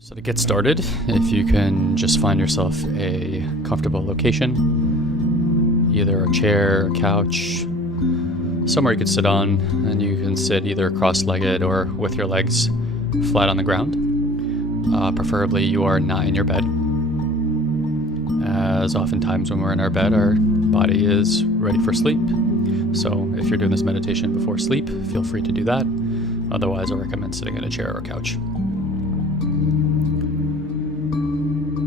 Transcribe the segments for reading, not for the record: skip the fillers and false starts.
So to get started, if you can just find yourself a comfortable location, either a chair, a couch, somewhere you could sit on, and you can sit either cross-legged or with your legs flat on the ground. Preferably you are not in your bed, as oftentimes when we're in our bed, our body is ready for sleep. So if you're doing this meditation before sleep, feel free to do that. Otherwise, I recommend sitting in a chair or a couch.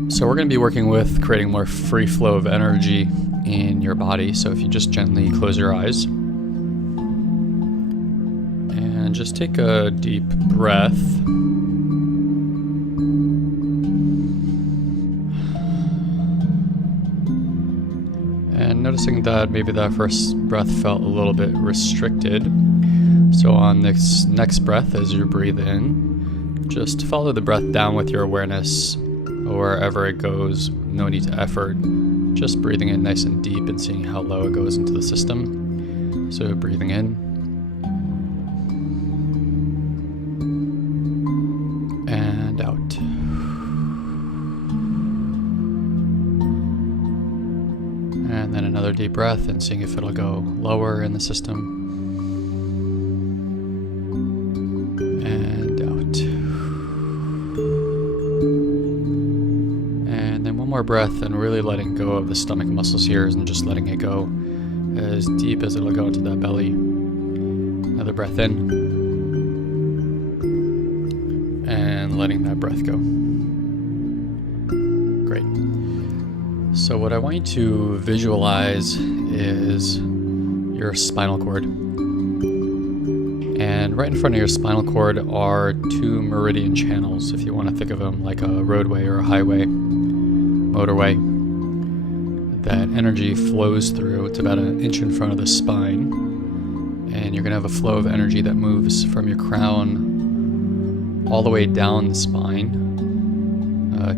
So we're going to be working with creating more free flow of energy in your body. So if you just gently close your eyes and just take a deep breath. And noticing that maybe that first breath felt a little bit restricted. So on this next breath, as you breathe in, just follow the breath down with your awareness wherever it goes. No need to effort, just breathing in nice and deep and seeing how low it goes into the system. So breathing in and out. And then another deep breath and seeing if it'll go lower in the system. More breath and really letting go of the stomach muscles here and just letting it go as deep as it'll go into that belly. Another breath in and letting that breath go. Great. So what I want you to visualize is your spinal cord. And right in front of your spinal cord are two meridian channels, if you want to think of them like a roadway or a highway. Motorway that energy flows through. It's about an inch in front of the spine, and you're going to have a flow of energy that moves from your crown all the way down the spine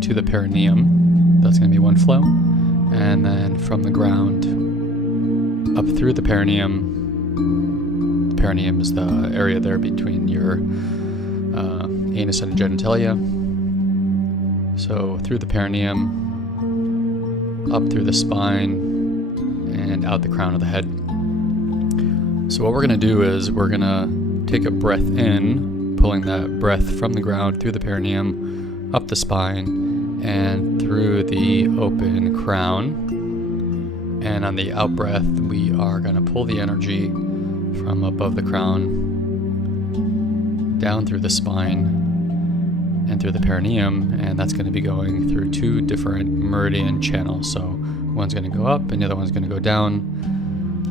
to the perineum. That's going to be one flow, and then from the ground up through the perineum. The perineum is the area there between your anus and genitalia. So through the perineum, up through the spine, and out the crown of the head. So what we're going to do is we're going to take a breath in, pulling that breath from the ground through the perineum, up the spine, and through the open crown. And on the out breath, we are going to pull the energy from above the crown, down through the spine, and through the perineum, and that's going to be going through two different meridian channels. So one's going to go up and the other one's going to go down.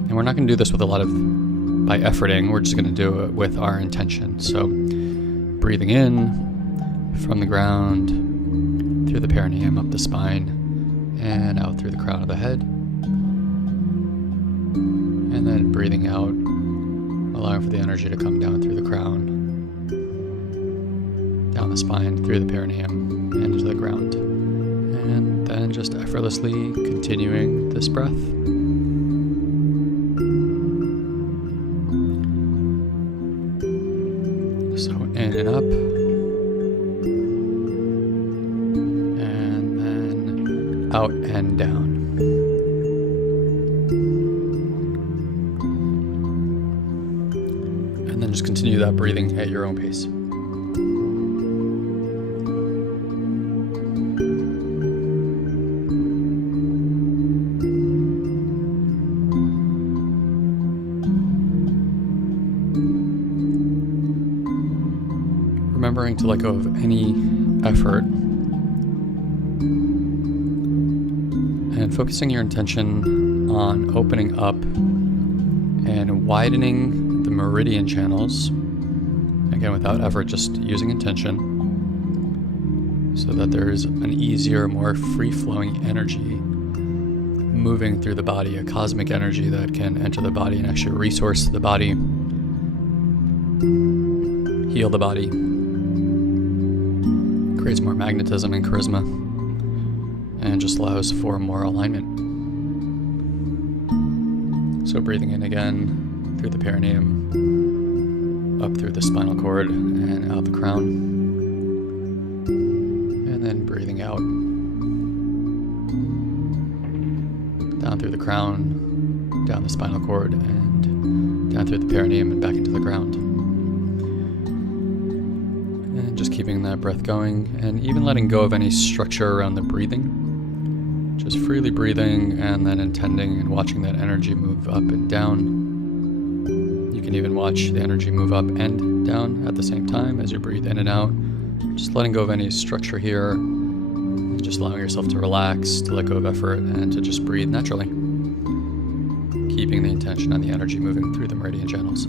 And we're not going to do this with by efforting. We're just going to do it with our intention. So breathing in from the ground, through the perineum, up the spine, and out through the crown of the head. And then breathing out, allowing for the energy to come down through the crown, down the spine, through the perineum, and into the ground. And then just effortlessly continuing this breath. So in and up. And then out and down. And then just continue that breathing at your own pace. Remembering to let go of any effort and focusing your intention on opening up and widening the meridian channels, again without effort, just using intention, so that there's an easier, more free-flowing energy moving through the body, a cosmic energy that can enter the body and actually resource the body, heal the body, creates more magnetism and charisma, and just allows for more alignment. So breathing in again through the perineum, up through the spinal cord and out the crown. And then breathing out. Down through the crown, down the spinal cord, and down through the perineum and back into the ground. And just keeping that breath going, and even letting go of any structure around the breathing. Just freely breathing and then intending and watching that energy move up and down. You can even watch the energy move up and down at the same time as you breathe in and out. Just letting go of any structure here, and just allowing yourself to relax, to let go of effort, and to just breathe naturally. Keeping the intention on the energy moving through the meridian channels.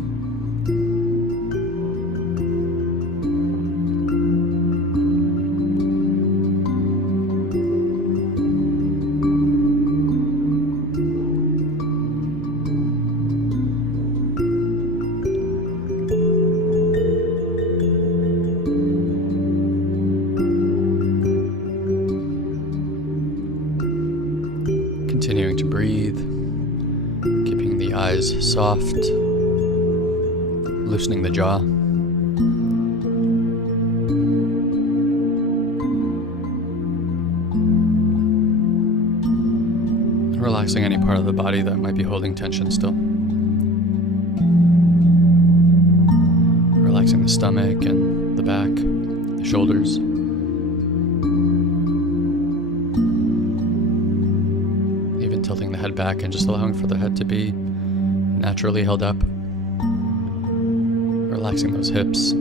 Continuing to breathe, keeping the eyes soft, loosening the jaw. And relaxing any part of the body that might be holding tension still. Relaxing the stomach and the back, the shoulders. Tilting the head back and just allowing for the head to be naturally held up. Relaxing those hips.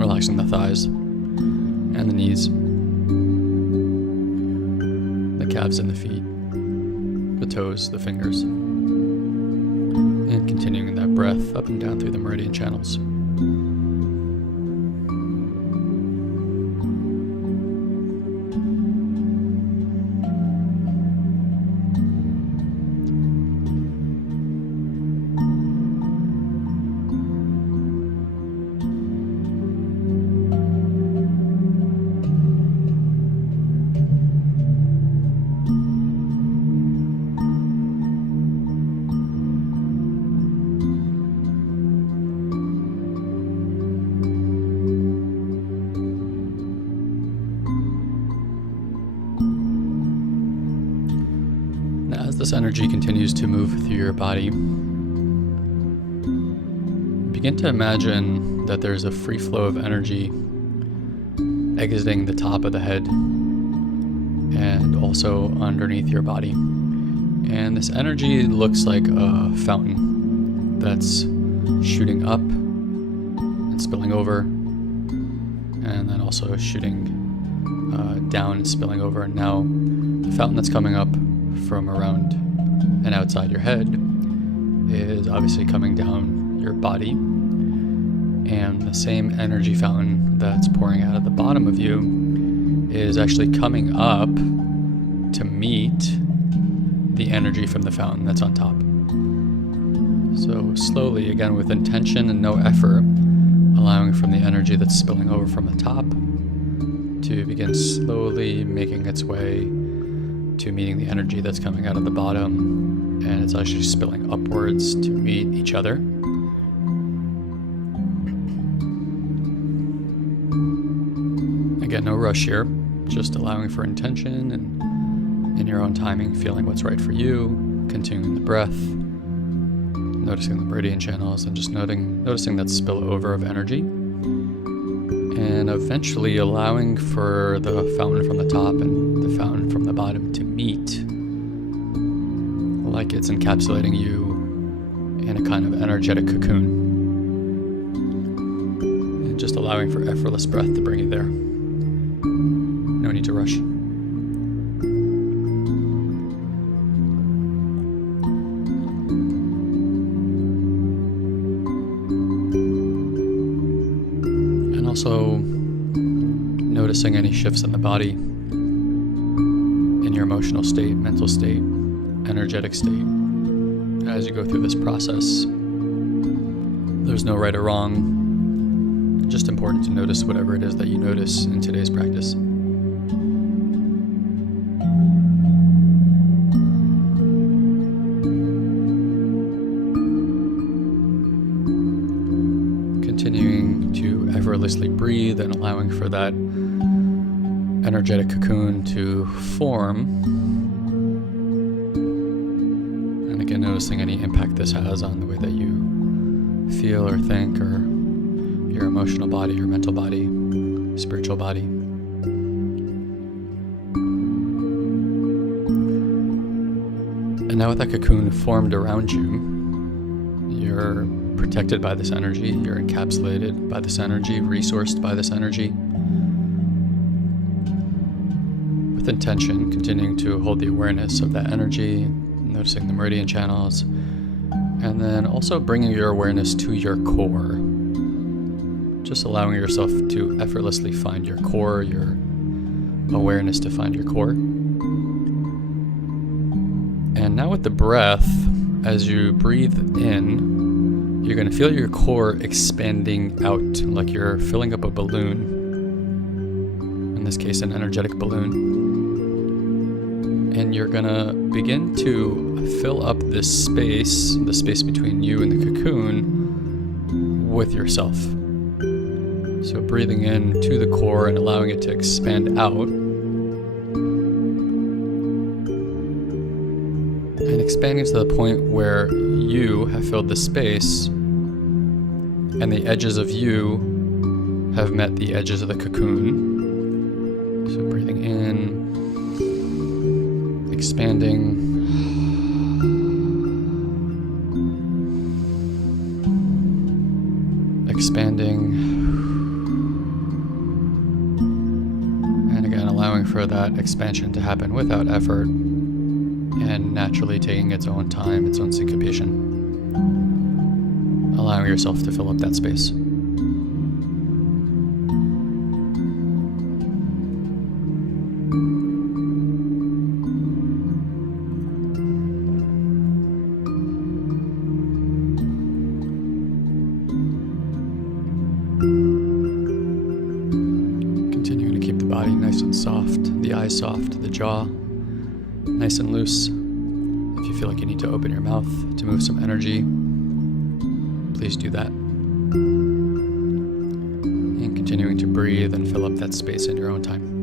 Relaxing the thighs and the knees. The calves and the feet. The toes, the fingers. And continuing that breath up and down through the meridian channels. As this energy continues to move through your body, begin to imagine that there's a free flow of energy exiting the top of the head and also underneath your body. And this energy looks like a fountain that's shooting up and spilling over, and then also shooting down and spilling over. And now the fountain that's coming up from around and outside your head is obviously coming down your body, and the same energy fountain that's pouring out of the bottom of you is actually coming up to meet the energy from the fountain that's on top. So slowly, again with intention and no effort, allowing from the energy that's spilling over from the top to begin slowly making its way to meeting the energy that's coming out of the bottom, and it's actually spilling upwards to meet each other. Again, no rush here, just allowing for intention and in your own timing, feeling what's right for you, continuing the breath, noticing the meridian channels, and just noticing that spillover of energy, and eventually allowing for the fountain from the top and the fountain from the bottom to meet, like it's encapsulating you in a kind of energetic cocoon, and just allowing for effortless breath to bring you there. No need to rush. Also noticing any shifts in the body, in your emotional state, mental state, energetic state. As you go through this process, there's no right or wrong, just important to notice whatever it is that you notice in today's practice. effortlessly breathe and allowing for that energetic cocoon to form. And again, noticing any impact this has on the way that you feel or think, or your emotional body, your mental body, spiritual body. And now with that cocoon formed around you, you're protected by this energy, you're encapsulated by this energy, resourced by this energy. With intention, continuing to hold the awareness of that energy, noticing the meridian channels, and then also bringing your awareness to your core. Just allowing yourself to effortlessly find your core, your awareness to find your core. And now with the breath, as you breathe in, you're going to feel your core expanding out, like you're filling up a balloon. In this case, an energetic balloon. And you're going to begin to fill up this space, the space between you and the cocoon, with yourself. So breathing in to the core and allowing it to expand out. And expanding to the point where you have filled the space and the edges of you have met the edges of the cocoon. So breathing in, expanding, expanding, and again allowing for that expansion to happen without effort and naturally taking its own time, its own syncopation. Allowing yourself to fill up that space. Continuing to keep the body nice and soft, the eyes soft, the jaw nice and loose. If you feel like you need to open your mouth to move some energy, please do that. And continuing to breathe and fill up that space in your own time.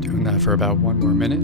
Doing that for about 1 more minute.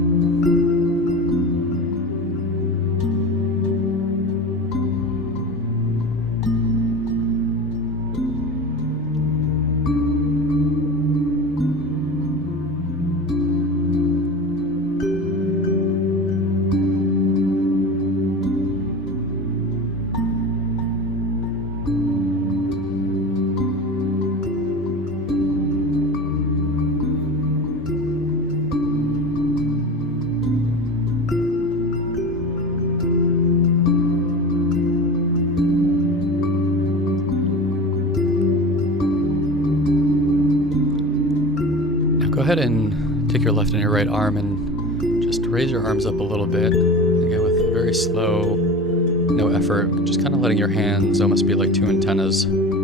Go ahead and take your left and your right arm and just raise your arms up a little bit. Again, with very slow, no effort, just kind of letting your hands almost be like 2 antennas. And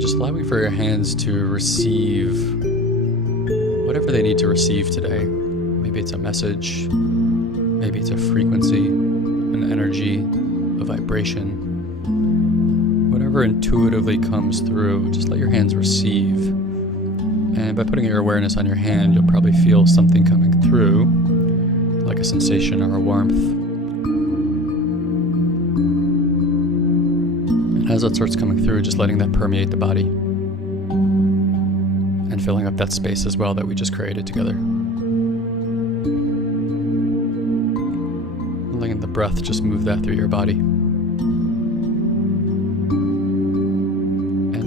just allowing for your hands to receive whatever they need to receive today. Maybe it's a message, maybe it's a frequency, an energy, a vibration. Whatever intuitively comes through, just let your hands receive. And by putting your awareness on your hand, you'll probably feel something coming through, like a sensation or a warmth. And as that starts coming through, just letting that permeate the body and filling up that space as well that we just created together. Letting the breath just move that through your body.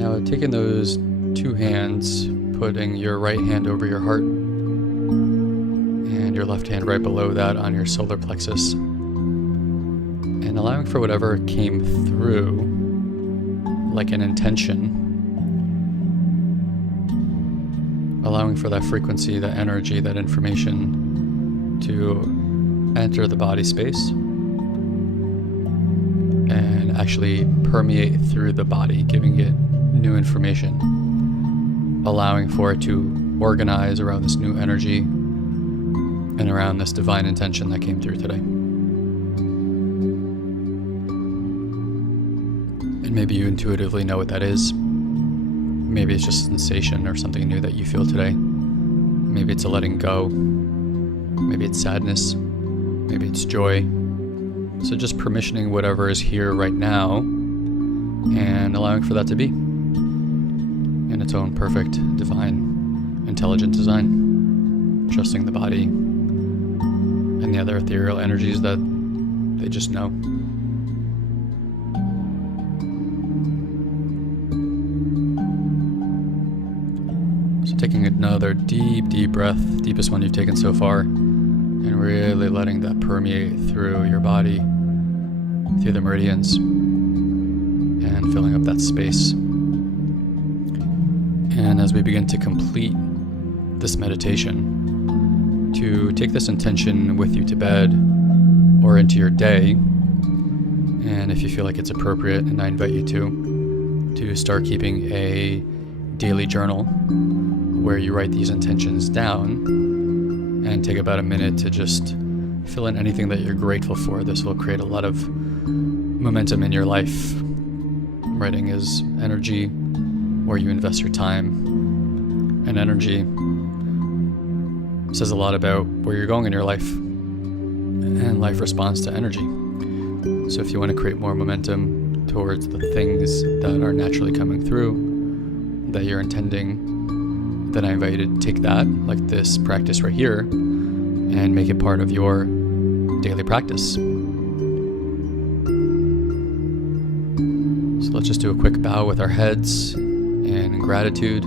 Now taking those 2 hands, putting your right hand over your heart and your left hand right below that on your solar plexus, and allowing for whatever came through, like an intention, allowing for that frequency, that energy, that information to enter the body space and actually permeate through the body, giving it new information, allowing for it to organize around this new energy and around this divine intention that came through today. And maybe you intuitively know what that is. Maybe it's just a sensation or something new that you feel today. Maybe it's a letting go. Maybe it's sadness. Maybe it's joy. So just permissioning whatever is here right now and allowing for that to be in its own perfect, divine, intelligent design. Trusting the body and the other ethereal energies that they just know. So taking another deep, deep breath, deepest one you've taken so far, and really letting that permeate through your body, through the meridians, and filling up that space. And as we begin to complete this meditation, to take this intention with you to bed or into your day, and if you feel like it's appropriate, and I invite you to start keeping a daily journal where you write these intentions down and take about a minute to just fill in anything that you're grateful for. This will create a lot of momentum in your life. Writing is energy, where you invest your time, and energy says a lot about where you're going in your life, and life responds to energy. So if you want to create more momentum towards the things that are naturally coming through, that you're intending, then I invite you to take that, like this practice right here, and make it part of your daily practice. So let's just do a quick bow with our heads in gratitude.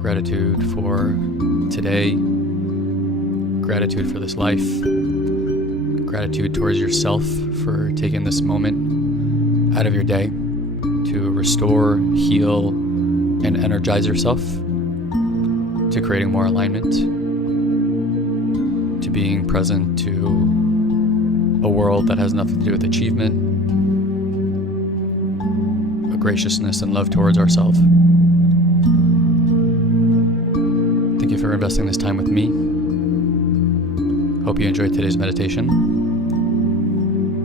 Gratitude for today. Gratitude for this life. Gratitude towards yourself for taking this moment out of your day to restore, heal, and energize yourself, to creating more alignment, to being present to a world that has nothing to do with achievement, a graciousness and love towards ourselves. Thank you for investing this time with me. Hope you enjoyed today's meditation,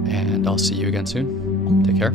and I'll see you again soon. Take care.